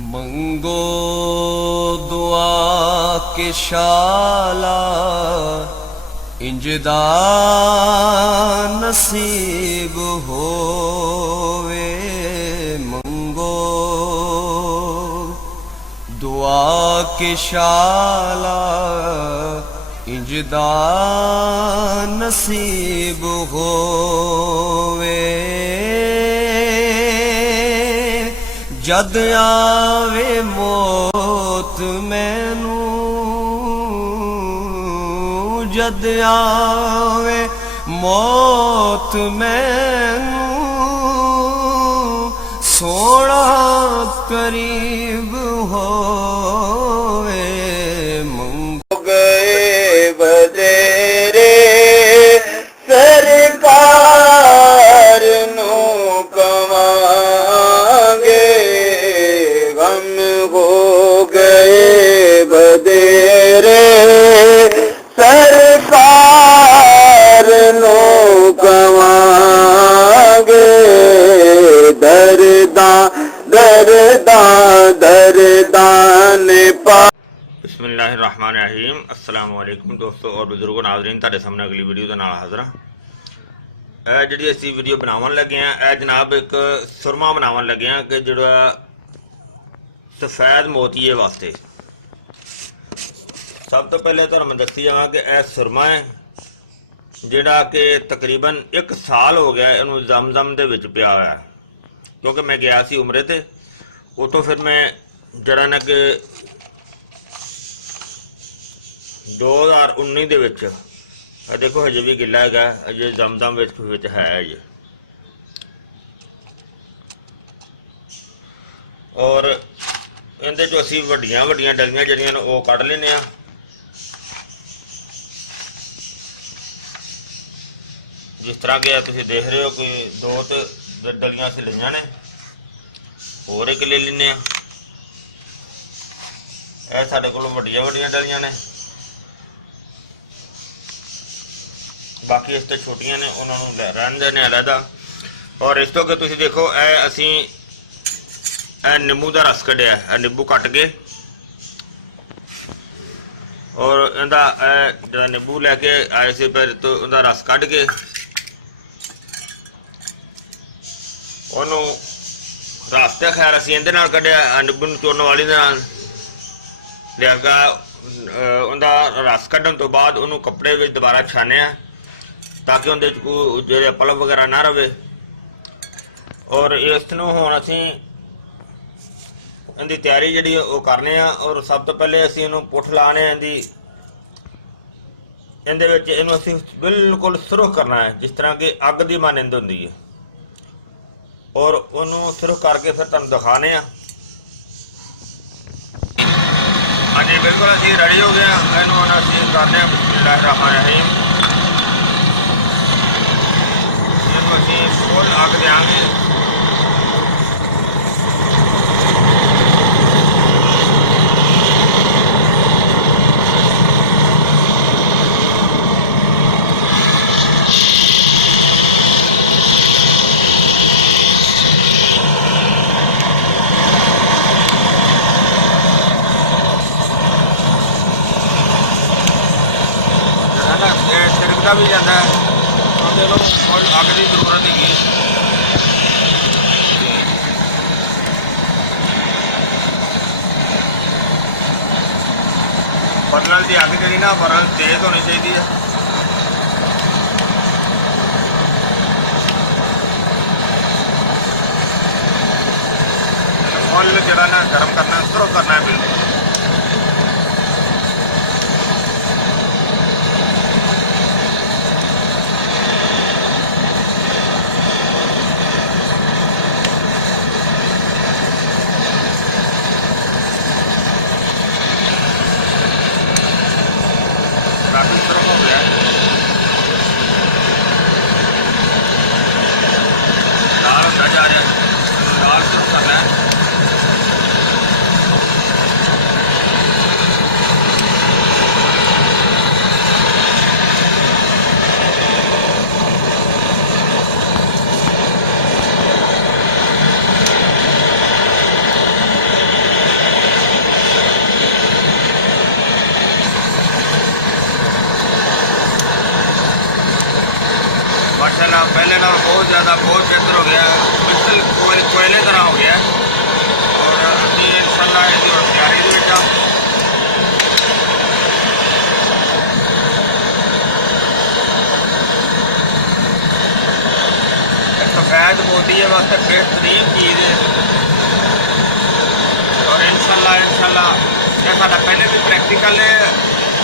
मंगो दुआ के शाला इंजदा नसीब होवे। मंगो दुआ के शाला इंजदा नसीब होवे। जद आवे मौत मैनू, जद आवे मौत मैनू, सोना करीब होवे। मंगो गए बदेरे सरकार नू कवांगे, गम हो गए बदेरे सरकार नू कवांगे। दरदा दरदा दरदा ने पा। बिस्मिल्लाहिर्रहमानिर्रहीम। अस्सलाम वालेकुम दोस्तों और बुजुर्गों, नाज़रीन, तुहाडे सामने अगली वीडियो के नाल हाज़र हां। जी असी वीडियो बनावन लगे हैं, जनाब एक सुरमा बनावन लगे हैं कि जिहड़ा सफेद मोतीए वास्ते। सब तो पहले तुहानूं मैं दस्सी जावां कि यह सुरमा है जिहड़ा कि तकरीबन 1 साल हो गया इहनूं जमजम दे विच पिया होया, क्योंकि मैं गया सी उमरे ते। उतों फिर मैं जरा ना कि 2019 दे विच देखो हजे भी गिला है, अजे जमजम विच है अजे। और इहदे चों असीं वड्डियां वड्डियां डलियां जिहड़ियां ने ओह कढ लैने आ। जिस तरह के तुसीं देख रहे हो कि 2 डलियां असीं लईआं ने, होर एक ले लैने आ। यह साडे कोल वड्डियां वड्डियां डलियां ने, बाकी इस तो छोटियां ने उन्होंने रहन देने अलहदा। और इस तो अगे तुसीं देखो असी नींबू का रस कढ़िया, नींबू कट के और इहदा जो नींबू लैके आए से फिर तो उहदा रस कढ़ के उन्होंने रस तो खैर असी इहदे नाल कढ़िया, नींबू चुरन वाली दे नाल लिया। उहदा रस कढ़न तो बाद उन्होंने कपड़े में दोबारा छानिया ताकि उहदे जो पलप वगैरह ना रहे। और इसनूं हुण असीं इहदी तैयारी जिहड़ी वो करने आ। और सब तो पहले असीं इहनूं पुठ लाने इहदी, इहदे विच इहनूं असीं बिल्कुल सुरख करना है जिस तरह कि अग दी मानंद हुंदी है। और उहनूं सुरख करके फिर तुहानूं दिखाने आ। हाँ जी बिल्कुल असीं रेडी हो गए हैं, इहनूं हुण असीं करने बिस्मिल्लाहिर्रहमानिर्रहीम। असीं फुल अग देंगे। तिरकदा भी जाता है, तो फुल अग की जरूरत है। बर्नल की अग जी ना बर्नल तेज होनी चाहिए है। फुल जरा ना गर्म करना, सुरख करना है बिल्कुल। काफी सुरख हो गया, लाल होता जा रहा है, लाल सुरख करना है। माशाल्लाह ये साडा पहले भी प्रैक्टिकल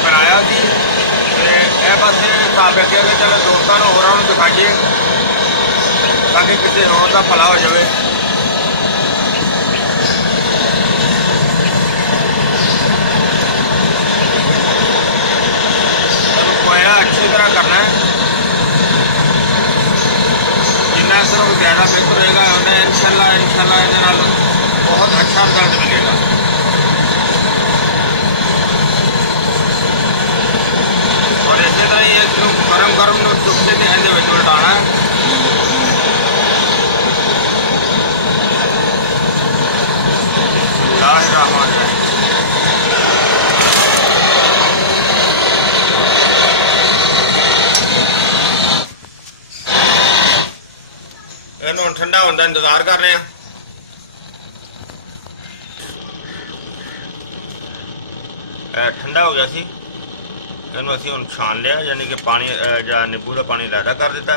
बनाया सी ते ये बस हिसाब रखिए कि चलो दोस्तों को होरां नूं दिखाइए ताकि किसी होर दा भला हो जाए। कोया अच्छी तरह करना है, जिन्ना सिर्फ ज़्यादा बेहतर रहेगा उन्हें इंशाल्लाह इहदे नाल बहुत अच्छा रिजल्ट मिलेगा। और इसी तरह ही इसको गरम चुप के इहदे विच उल्टाना है। बिस्मिल्लाहिर्रहमानिर्रहीम। ਇਹਨੂੰ ਠੰਡਾ ਹੋਣ ਦਾ ਇੰਤਜ਼ਾਰ ਕਰ ਰਹੇ ਹਾਂ। ਇਹ ਠੰਡਾ ਹੋ ਗਿਆ ਸੀ, ਇਹਨੂੰ ਅਸੀਂ ਹੁਣ ਛਾਣ ਲਿਆ, ਯਾਨੀ ਕਿ ਪਾਣੀ ਜਾਂ ਨਿੰਬੂ ਦਾ ਪਾਣੀ ਲੈਦਾ ਕਰ ਦਿੱਤਾ।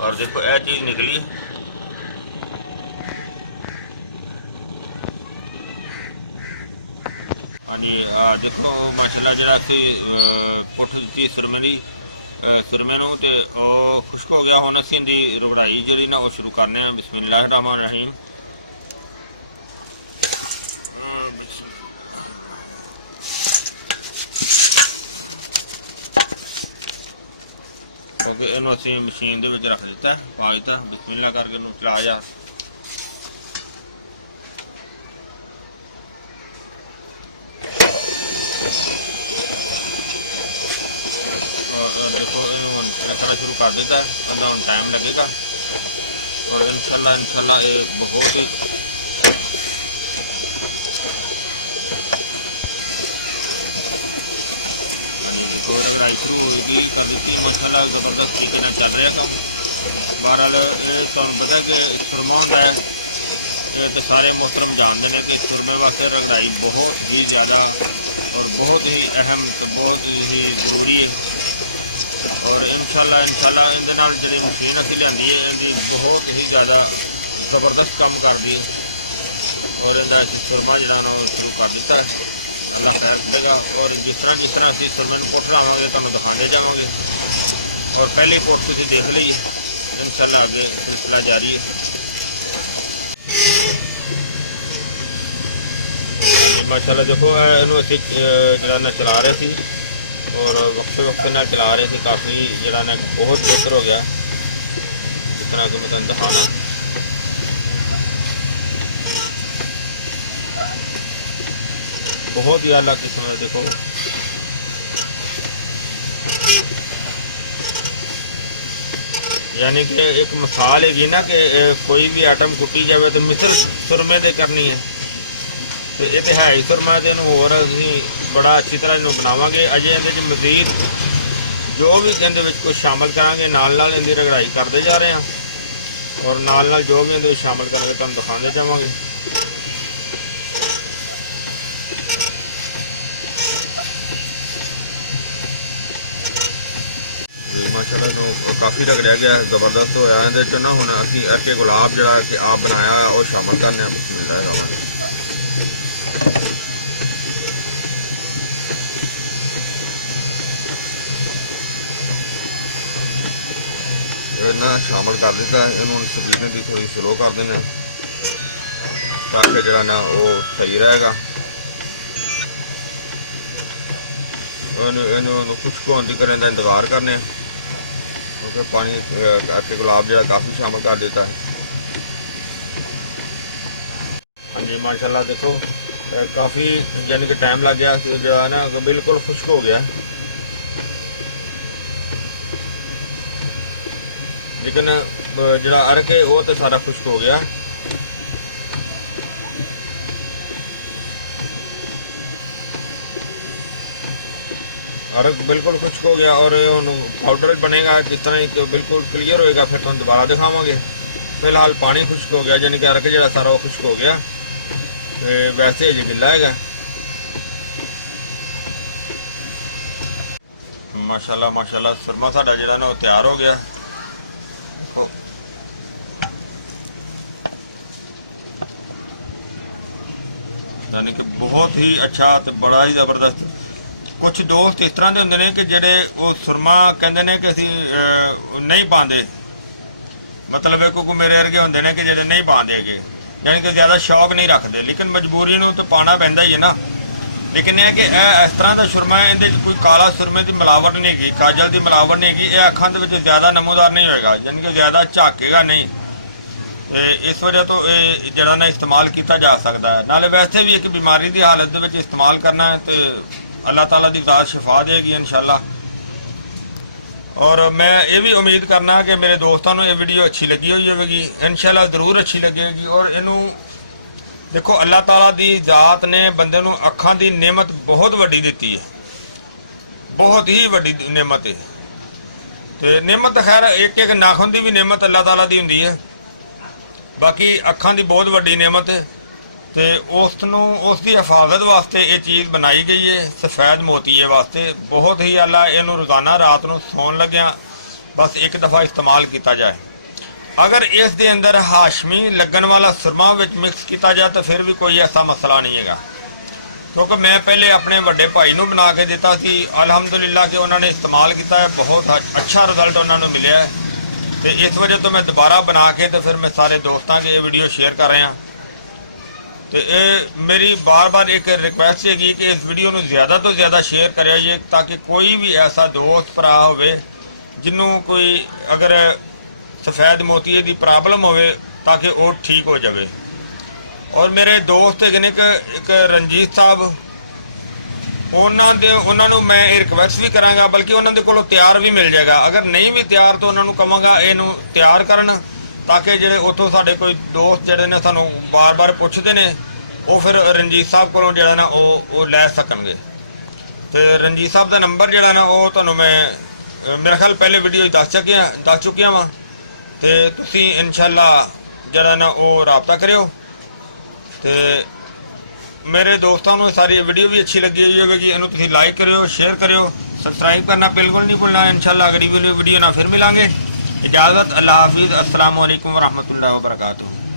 और देखो यह चीज़ निकली। हाँ जी देखो माशाल्लाह जरा सी पुठ दी सुरमे दी सुरमे नूं ते खुश्क हो गया। हुण असीं दी रगड़ाई जिहड़ी ना वो शुरू करने हैं। बिस्मिल्लाहिर्रहमानिर्रहीम। क्योंकि इन्हूं असीं मशीन दे विच रख दिता है, पा दिता। बिस्मिल्लाह करके इन्हूं चला जा। और देखो इन्हूं रखना शुरू कर दिता है, अल्लाह हुण टाइम लगेगा और इंशाल्लाह ये बहुत ही रंगाई शुरू होगी कर दी। मसाला जबरदस्त तरीके ਨਾਲ ਚੱਲ ਰਿਹਾ ਕੰਮ। बहरहाल ये ਤੁਹਾਨੂੰ पता कि सुरमा होंदा है, ये तो सारे मोहतरम जानते हैं कि सुरमे वास्ते रंगाई बहुत ही ज़्यादा और बहुत ही अहम तो बहुत ही जरूरी है। और इंशाल्लाह इहदे नाल जिहड़ी मशीन असीं लिआंदी है इहदी बहुत ही ज़्यादा जबरदस्त काम करदी है। और इहदा सुरमा जिहड़ा ना शुरू कर दिता है। अल्लाह खैर करेगा। और जिस तरह असीं सुरमे नूं पुट लावांगे तुहानूं दिखाने जावांगे। और पहली पुट तुसीं देख लई, इंशाल्लाह आगे सिलसिला जारी है। माशाल्लाह देखो इहनूं असीं जिहड़ा ना चला रहे सी और वक्फे नाल चला रहे थे। काफ़ी जिहड़ा ना बहुत बेहतर हो गया, जिस तरह कि मैं तुहानूं दिखाना। बहुत ही अलग किस्म है। देखो यानी कि एक मिसाल है ना कि कोई भी आइटम कुटी जाए तो मिसल सुरमे से करनी है। तो ये तो है ही सुरमा, तो होर असीं बड़ा अच्छी तरह इन्हूं बनावांगे। अजे इहदे मज़ीद जो भी इहदे विच कुछ शामिल करांगे, नाल इहदी रगड़ाई करते जा रहे हैं और नाल जो भी इहदे शामिल करांगे तुहानूं दिखाते जावांगे। माशाल्लाह तो काफ़ी रगड़िया गया, जबरदस्त होया। इहदे च ना हुण असीं अर्के गुलाब जिहड़ा कि आप बनाया वो शामिल करने। बिस्मिल्लाह ना शामिल कर दिता। इन्होंने स्पीड की थोड़ी स्लो कर देना ताकि जो ना वो सही रहेगा। खुश्क होने की करें इंतजार करने, क्योंकि पानी अर्के गुलाब जो काफ़ी शामिल कर देता है। हाँ जी माशाल्लाह देखो काफ़ी यानी कि टाइम लग गया, जो है ना बिल्कुल खुश्क हो गया। लेकिन जो अर्क है वो तो सारा खुश्क हो गया। अर्क बिल्कुल खुश्क हो गया और पाउडर बनेगा जिस तरह तो बिल्कुल क्लीयर होएगा। फिर तुम दोबारा दिखावांगे। फिलहाल पानी खुश्क हो गया, यानी कि अर्क जो सारा वो खुश्क हो गया। वैसे जी गिला है। माशाल्लाह माशाल्लाह सुरमा साडा जिहड़ा ना तैयार हो गया। ਯਾਨੀ ਕਿ ਬਹੁਤ ਹੀ ਅੱਛਾ ਤੇ ਬੜਾ ਹੀ ਜ਼ਬਰਦਸਤ। ਕੁਝ ਦੋਸਤ ਇਸ ਤਰ੍ਹਾਂ ਦੇ ਹੁੰਦੇ ਨੇ ਕਿ ਜਿਹੜੇ ਉਹ ਸੁਰਮਾ ਕਹਿੰਦੇ ਨੇ ਕਿ ਅਸੀਂ ਨਹੀਂ ਪਾਉਂਦੇ, ਮਤਲਬ ਇਹ ਕੋਈ ਮੇਰੇ ਵਰਗੇ ਹੁੰਦੇ ਨੇ ਕਿ ਜਿਹੜੇ ਨਹੀਂ ਪਾਉਂਦੇ ਹੈਗੇ, ਯਾਨੀ ਕਿ ਜ਼ਿਆਦਾ ਸ਼ੌਕ ਨਹੀਂ ਰੱਖਦੇ, ਲੇਕਿਨ ਮਜਬੂਰੀ ਨੂੰ ਤਾਂ ਪਾਉਣਾ ਪੈਂਦਾ ਹੀ ਹੈ ਨਾ। ਲੇਕਿਨ ਇਹ ਕਿ ਇਹ ਇਸ ਤਰ੍ਹਾਂ ਦਾ ਸੁਰਮਾ ਹੈ, ਇਹਦੇ 'ਚ ਕੋਈ ਕਾਲਾ ਸੁਰਮੇ ਦੀ ਮਿਲਾਵਟ ਨਹੀਂ ਹੈਗੀ, ਕਾਜਲ ਦੀ ਮਿਲਾਵਟ ਨਹੀਂ ਹੈਗੀ, ਇਹ ਅੱਖਾਂ ਦੇ ਵਿੱਚ ਜ਼ਿਆਦਾ ਨਮੂਦਾਰ ਨਹੀਂ ਹੋਏਗਾ, ਯਾਨੀ ਕਿ ਜ਼ਿਆਦਾ ਝਾਕੇਗਾ ਨਹੀਂ। ਇਸ ਵਜ੍ਹਾ ਤੋਂ ਇਹ ਜਿਹੜਾ ਨਾ ਇਸਤੇਮਾਲ ਕੀਤਾ ਜਾ ਸਕਦਾ ਹੈ। ਨਾਲੇ ਵੈਸੇ ਵੀ ਇੱਕ ਬਿਮਾਰੀ ਦੀ ਹਾਲਤ ਦੇ ਵਿੱਚ ਇਸਤੇਮਾਲ ਕਰਨਾ ਹੈ ਤੇ ਅੱਲਾਹ ਤਾਲਾ ਦੀ ਜ਼ਾਤ ਸ਼ਿਫਾ ਦੇਗੀ ਇਨਸ਼ਾਅੱਲਾ। ਔਰ ਮੈਂ ਇਹ ਵੀ ਉਮੀਦ ਕਰਨਾ ਕਿ ਮੇਰੇ ਦੋਸਤਾਂ ਨੂੰ ਇਹ ਵੀਡੀਓ ਅੱਛੀ ਲੱਗੀ ਹੋਈ ਹੋਵੇਗੀ, ਇਨਸ਼ਾਅੱਲਾ ਜ਼ਰੂਰ ਅੱਛੀ ਲੱਗੇਗੀ। ਔਰ ਇਹਨੂੰ ਦੇਖੋ, ਅੱਲਾਹ ਤਾਲਾ ਦੀ ਜ਼ਾਤ ਨੇ ਬੰਦੇ ਨੂੰ ਅੱਖਾਂ ਦੀ ਨਿਮਤ ਬਹੁਤ ਵੱਡੀ ਦਿੱਤੀ ਹੈ, ਬਹੁਤ ਹੀ ਵੱਡੀ ਨਿਮਤ ਹੈ। ਤੇ ਨਿਮਤ ਖੈਰ ਇੱਕ ਇੱਕ ਨਾਖੂਨ ਦੀ ਵੀ ਨਿਮਤ ਅੱਲਾਹ ਤਾਲਾ ਦੀ ਹੁੰਦੀ ਹੈ, ਬਾਕੀ ਅੱਖਾਂ ਦੀ ਬਹੁਤ ਵੱਡੀ ਨਿਮਤ ਹੈ। ਤੇ ਉਸ ਨੂੰ ਉਸ ਦੀ ਹਿਫਾਜ਼ਤ ਵਾਸਤੇ ਇਹ ਚੀਜ਼ ਬਣਾਈ ਗਈ ਹੈ, ਸਫੈਦ ਮੋਤੀਏ ਵਾਸਤੇ। ਬਹੁਤ ਹੀ ਅੱਲਾ ਇਹਨੂੰ ਰੋਜ਼ਾਨਾ ਰਾਤ ਨੂੰ ਸੌਣ ਲੱਗਿਆ ਬਸ ਇੱਕ ਦਫਾ ਇਸਤੇਮਾਲ ਕੀਤਾ ਜਾਏ। ਅਗਰ ਇਸ ਦੇ ਅੰਦਰ ਹਾਸ਼ਮੀ ਲੱਗਣ ਵਾਲਾ ਸੁਰਮਾ ਵਿੱਚ ਮਿਕਸ ਕੀਤਾ ਜਾਏ ਤਾਂ ਫਿਰ ਵੀ ਕੋਈ ਐਸਾ ਮਸਲਾ ਨਹੀਂ ਹੈਗਾ, ਕਿਉਂਕਿ ਮੈਂ ਪਹਿਲੇ ਆਪਣੇ ਵੱਡੇ ਭਾਈ ਨੂੰ ਬਣਾ ਕੇ ਦਿੱਤਾ ਸੀ, ਅਲਹਮਦੁਲਿਲਾ ਕਿ ਉਹਨਾਂ ਨੇ ਇਸਤੇਮਾਲ ਕੀਤਾ ਹੈ, ਬਹੁਤ ਅੱਛਾ ਰਿਜ਼ਲਟ ਉਹਨਾਂ ਨੂੰ ਮਿਲਿਆ ਹੈ। ਤੇ ਇਸ ਵਜ੍ਹਾ ਤੋਂ ਮੈਂ ਦੁਬਾਰਾ ਬਣਾ ਕੇ ਤੇ ਫਿਰ ਮੈਂ ਸਾਰੇ ਦੋਸਤਾਂ ਕੇ ਇਹ ਵੀਡੀਓ ਸ਼ੇਅਰ ਕਰ ਰਿਹਾ। ਤੇ ਇਹ ਮੇਰੀ ਬਾਰ-ਬਾਰ ਇੱਕ ਰਿਕੁਐਸਟ ਹੈਗੀ ਕਿ ਇਸ ਵੀਡੀਓ ਨੂੰ ਜ਼ਿਆਦਾ ਤੋਂ ਜ਼ਿਆਦਾ ਸ਼ੇਅਰ ਕਰਿਆ ਜੇ, ਤਾਂ ਕਿ ਕੋਈ ਵੀ ਐਸਾ ਦੋਸਤ ਭਰਾ ਹੋਵੇ ਜਿਹਨੂੰ ਕੋਈ ਅਗਰ ਸਫੈਦ ਮੋਤੀਏ ਦੀ ਪ੍ਰੋਬਲਮ ਹੋਵੇ ਤਾਂ ਕਿ ਉਹ ਠੀਕ ਹੋ ਜਾਵੇ। ਔਰ ਮੇਰੇ ਦੋਸਤ ਹੈਗੇ ਨੇ ਇੱਕ ਰਣਜੀਤ ਸਾਹਿਬ, ਉਹਨਾਂ ਨੂੰ ਮੈਂ ਇਹ ਰਿਕਵੈਸਟ ਵੀ ਕਰਾਂਗਾ, ਬਲਕਿ ਉਹਨਾਂ ਦੇ ਕੋਲੋਂ ਤਿਆਰ ਵੀ ਮਿਲ ਜਾਏਗਾ। ਅਗਰ ਨਹੀਂ ਵੀ ਤਿਆਰ ਤਾਂ ਉਹਨਾਂ ਨੂੰ ਕਹਾਂਗਾ ਇਹਨੂੰ ਤਿਆਰ ਕਰਨ, ਤਾਂ ਕਿ ਜਿਹੜੇ ਉੱਥੋਂ ਸਾਡੇ ਕੋਈ ਦੋਸਤ ਜਿਹੜੇ ਨੇ ਸਾਨੂੰ ਬਾਰ-ਬਾਰ ਪੁੱਛਦੇ ਨੇ ਉਹ ਫਿਰ ਰਣਜੀਤ ਸਾਹਿਬ ਕੋਲੋਂ ਜਿਹੜਾ ਨਾ ਉਹ ਲੈ ਸਕਣਗੇ। ਤੇ ਰਣਜੀਤ ਸਾਹਿਬ ਦਾ ਨੰਬਰ ਜਿਹੜਾ ਨਾ ਉਹ ਤੁਹਾਨੂੰ ਮੈਂ ਮੇਰੇ ਖਿਆਲ ਪਹਿਲੇ ਵੀਡੀਓ ਦੱਸ ਚੁੱਕਿਆ ਵਾਂ, ਤੇ ਤੁਸੀਂ ਇਨਸ਼ਾਅੱਲਾ ਜਿਹੜਾ ਨਾ ਉਹ ਰਾਬਤਾ ਕਰਿਓ। ਤੇ ਮੇਰੇ ਦੋਸਤਾਂ ਨੂੰ ਸਾਰੀ ਵੀਡੀਓ ਵੀ ਅੱਛੀ ਲੱਗੀ ਹੋਈ ਹੋਵੇਗੀ, ਇਹਨੂੰ ਤੁਸੀਂ ਲਾਈਕ ਕਰਿਓ, ਸ਼ੇਅਰ ਕਰਿਓ, ਸਬਸਕ੍ਰਾइब करना बिल्कुल नहीं भूलना। इंशाल्लाह अगली वीडियो ना फिर मिलेंगे। इजाज़त, अल्लाह हाफिज़, अस्सलामु अलैकुम व रहमतुल्लाहि व बरकातुहू।